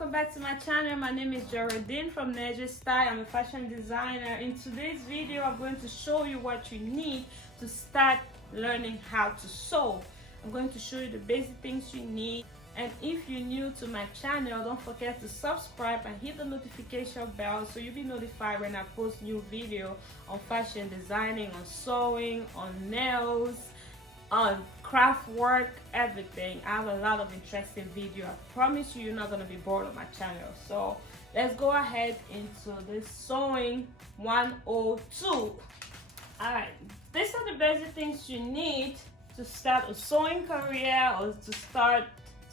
welcome back to my channel. My name is Geraldine from Negestyle. I'm a fashion designer. In today's video, I'm going to show you what you need to start learning how to sew. I'm going to show you the basic things you need. And if you're new to my channel, don't forget to subscribe and hit the notification bell so you'll be notified when I post new video on fashion designing, on sewing, on nails, on craft work, everything. I have a lot of interesting video. I promise you, you're not going to be bored of my channel. So let's go ahead into this sewing 102. All right, these are the basic things you need to start a sewing career or to start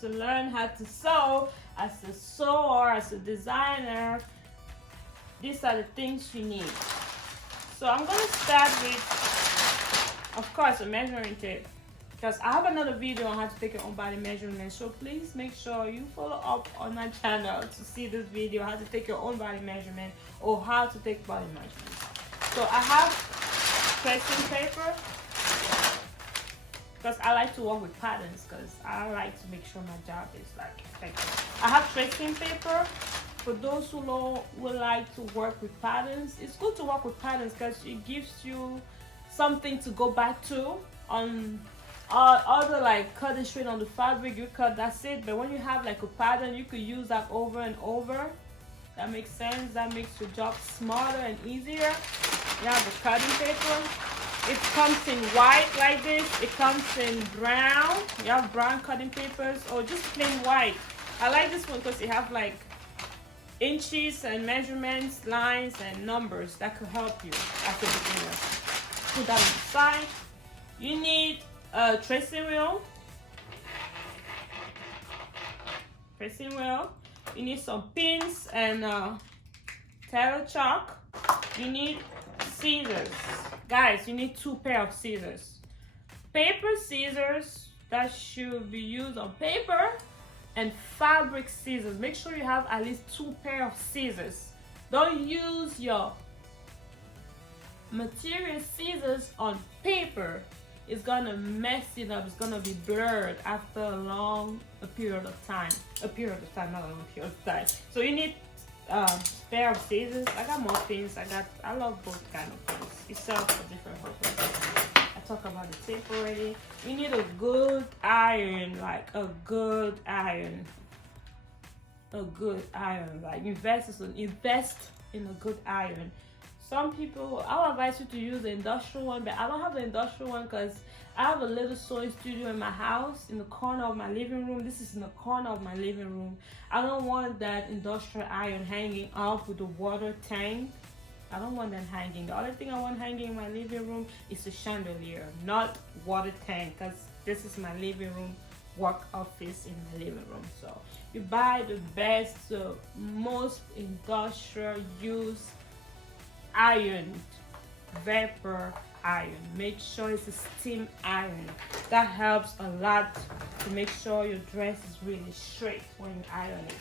to learn how to sew as a sewer, as a designer. These are the things you need. So I'm going to start with, of course, a measuring tape, because I have another video on how to take your own body measurement. So please make sure you follow up on my channel to see this video, how to take your own body measurement or how to take body measurements. So I have tracing paper, because I like to work with patterns, because I like to make sure my job is like effective. I have tracing paper. For those who would like to work with patterns, it's good to work with patterns because it gives you something to go back to. On other, like cutting straight on the fabric, you cut, that's it. But when you have like a pattern, you could use that over and over. That makes sense. That makes your job smarter and easier. You have the cutting paper. It comes in white like this. It comes in brown. You have brown cutting papers or just plain white. I like this one because it have like inches and measurements, lines and numbers that could help you as a beginner. Put that on the side. You need a tracing wheel. Tracing wheel. You need some pins and tailor chalk. You need scissors. Guys, you need 2 pairs of scissors. Paper scissors that should be used on paper, and fabric scissors. Make sure you have at least 2 pairs of scissors. Don't use your material scissors on paper. It's gonna mess it up. It's gonna be blurred after a period of time. Not a long period of time. So you need pair of scissors. I got more pins. I love both kind of pins. It sells for different purposes. I talked about the tape already. You need a good iron, like a good iron. Like invest in a good iron. Some people, I'll advise you to use the industrial one, but I don't have the industrial one because I have a little sewing studio in my house in the corner of my living room. This is in the corner of my living room. I don't want that industrial iron hanging up with the water tank. I don't want that hanging. The only thing I want hanging in my living room is a chandelier, not water tank, because this is my living room, work office in my living room. So you buy the best, most industrial use iron, vapor iron. Make sure it's a steam iron. That helps a lot to make sure your dress is really straight when you iron it.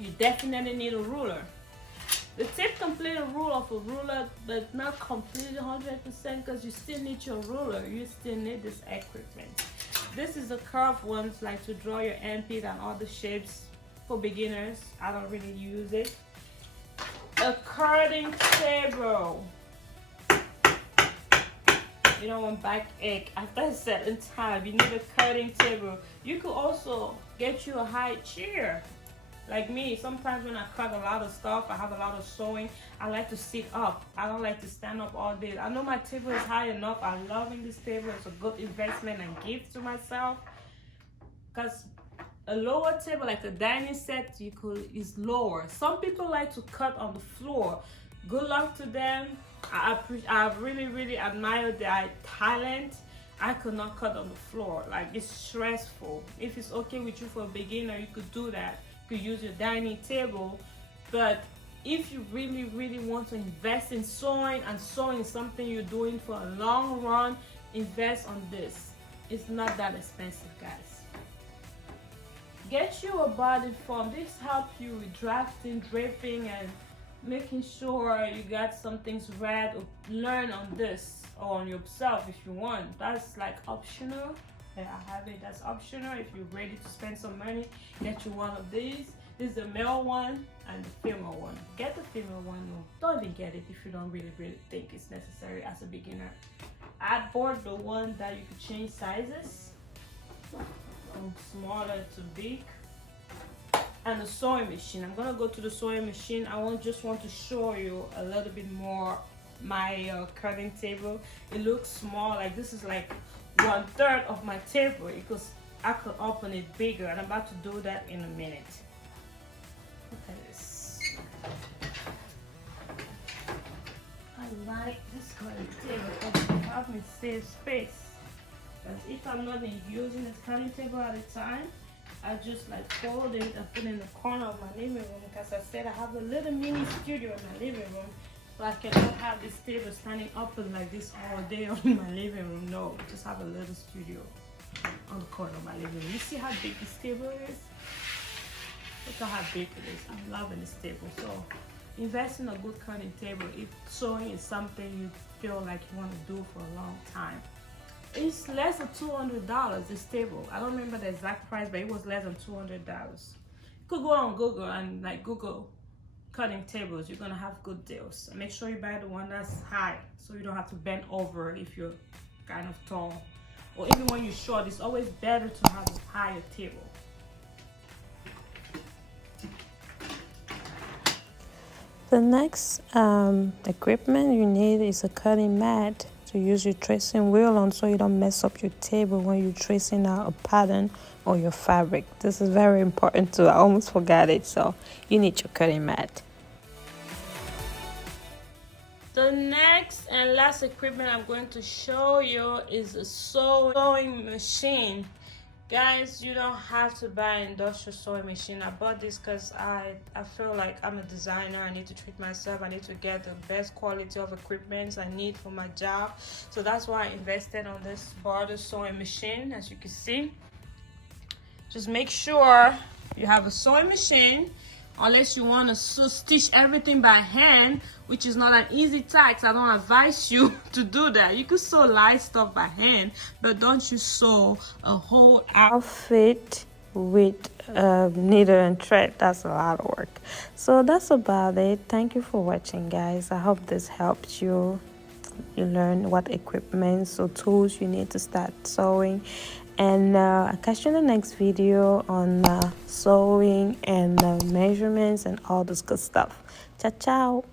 You definitely need a ruler. The tip can play the role of a ruler, but not completely 100%, because you still need your ruler. You still need this equipment. This is a curved one, like to draw your armpit and other shapes for beginners. I don't really use it. A cutting table. You don't want backache after a certain time. You need a cutting table. You could also get you a high chair. Like me, sometimes when I cut a lot of stuff, I have a lot of sewing, I like to sit up. I don't like to stand up all day. I know my table is high enough. I'm loving this table. It's a good investment and gift to myself. Because a lower table, like a dining set, is lower. Some people like to cut on the floor. Good luck to them. I really admire their talent. I could not cut on the floor. Like, it's stressful. If it's okay with you for a beginner, you could do that. You could use your dining table. But if you really want to invest in sewing, and sewing is something you're doing for a long run, invest on this. It's not that expensive, guys. Get you a body form. This helps you with drafting, draping, and making sure you got some things read or learn on this or on yourself if you want. That's like optional. I have it. That's optional. If you're ready to spend some money, get you one of these. This is the male one and the female one. Get the female one. No, don't even get it if you don't really think it's necessary as a beginner. I bought the one that you could change sizes from smaller to big. And the sewing machine. I'm gonna go to the sewing machine. I just want to show you a little bit more my cutting table. It looks small, like this is like 1/3 of my table because I could open it bigger, and I'm about to do that in a minute. Look at this. I like this cutting table because it helps me save space. Because if I'm not using this cutting table at a time, I just like fold it and put it in the corner of my living room. Because I said I have a little mini studio in my living room, so I cannot have this table standing open like this all day in my living room. No, just have a little studio on the corner of my living room. You see how big this table is? Look at how big it is. I'm loving this table. So invest in a good cutting table if sewing is something you feel like you want to do for a long time. It's less than $200, this table. I don't remember the exact price, but it was less than $200. You could go on Google and like Google cutting tables. You're gonna have good deals. And make sure you buy the one that's high, so you don't have to bend over if you're kind of tall. Or even when you're short, it's always better to have a higher table. The next equipment you need is a cutting mat to use your tracing wheel on, so you don't mess up your table when you're tracing out a pattern or your fabric. This is very important too. I almost forgot it, so you need your cutting mat. The next and last equipment I'm going to show you is a sewing machine. Guys, you don't have to buy an industrial sewing machine. I bought this because I feel like I'm a designer. I need to treat myself. I need to get the best quality of equipment I need for my job. So that's why I invested on this Barter sewing machine. As you can see, just make sure you have a sewing machine, unless you want to stitch everything by hand, which is not an easy task. I don't advise you to do that. You could sew light stuff by hand, but don't you sew a whole Outfit with needle and thread. That's a lot of work. So that's about it. Thank you for watching, guys. I hope this helped you. You learn what equipment or tools you need to start sewing. And I'll catch you in the next video on sewing and measurements and all this good stuff. Ciao, ciao.